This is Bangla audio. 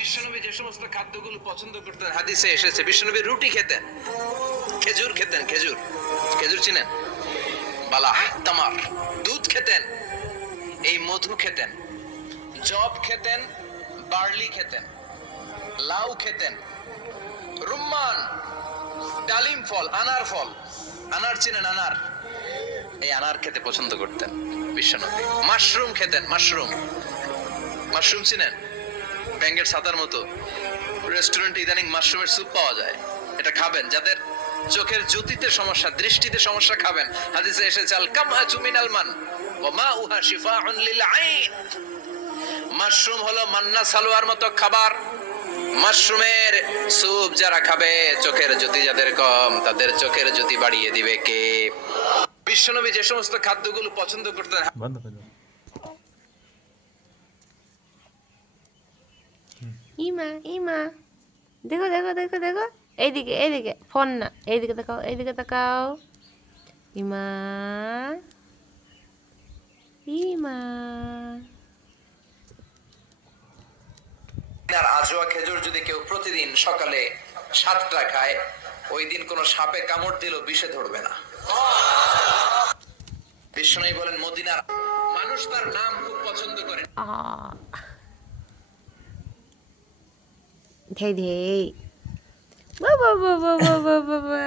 বিশ্বনবী যে সমস্ত খাদ্যগুলো পছন্দ করতেন হাদিসে এসেছে। বিশ্বনবী রুটি খেতেন, খেজুর খেতেন, খেজুর, খেজুর চিনেন? বালাহ, তামার, দুধ খেতেন, এই মধু খেতেন, জব খেতেন, বার্লি খেতেন, লাউ খেতেন, রুম্মান, ডালিম ফল, আনার ফল, আনার চিনেন? আনার, এই আনার খেতে পছন্দ করতেন বিশ্বনবী। মাশরুম খেতেন, মাশরুম, মাশরুম চিনেন? ব্যাঙের ছাতার মতো। রেস্টুরেন্টে ইদানিং মাশরুমের স্যুপ পাওয়া যায়, এটা খাবেন। যাদের চোখের জ্যোতিতে সমস্যা, দৃষ্টিতে সমস্যা, খাবেন। হাদিসে এসেছে আল কামআতু মিনাল মান ওয়া মাউহা শিফাউন লিল আইন। মাশরুম হলো মান্না সালোয়ার মতো খাবার। মাশরুমের স্যুপ যারা খাবে, চোখের জ্যোতি যাদের কম, তাদের চোখের জ্যোতি বাড়িয়ে দিবে কে? বিশ্বনবী যে সমস্ত খাদ্যগুলো পছন্দ করতেন। বন্ধ করে দাও। ইমা ইমা, দেখো দেখো দেখো দেখো, এইদিকে এইদিকে, ফোন না, এইদিকে তাকাও, এইদিকে তাকাও। ইমা ইমা, আর আজওয়া খেজুর যদি কেউ প্রতিদিন সকালে 7টা খায়, ওই দিন কোনো সাপে কামড় দিলেও বিষে ধরবে না। বিষ্ণু বলেন মদিনার মানুষ তার নাম খুব পছন্দ করে। আ ধেই ধেই, বাবা বাবা বাবা বাবা।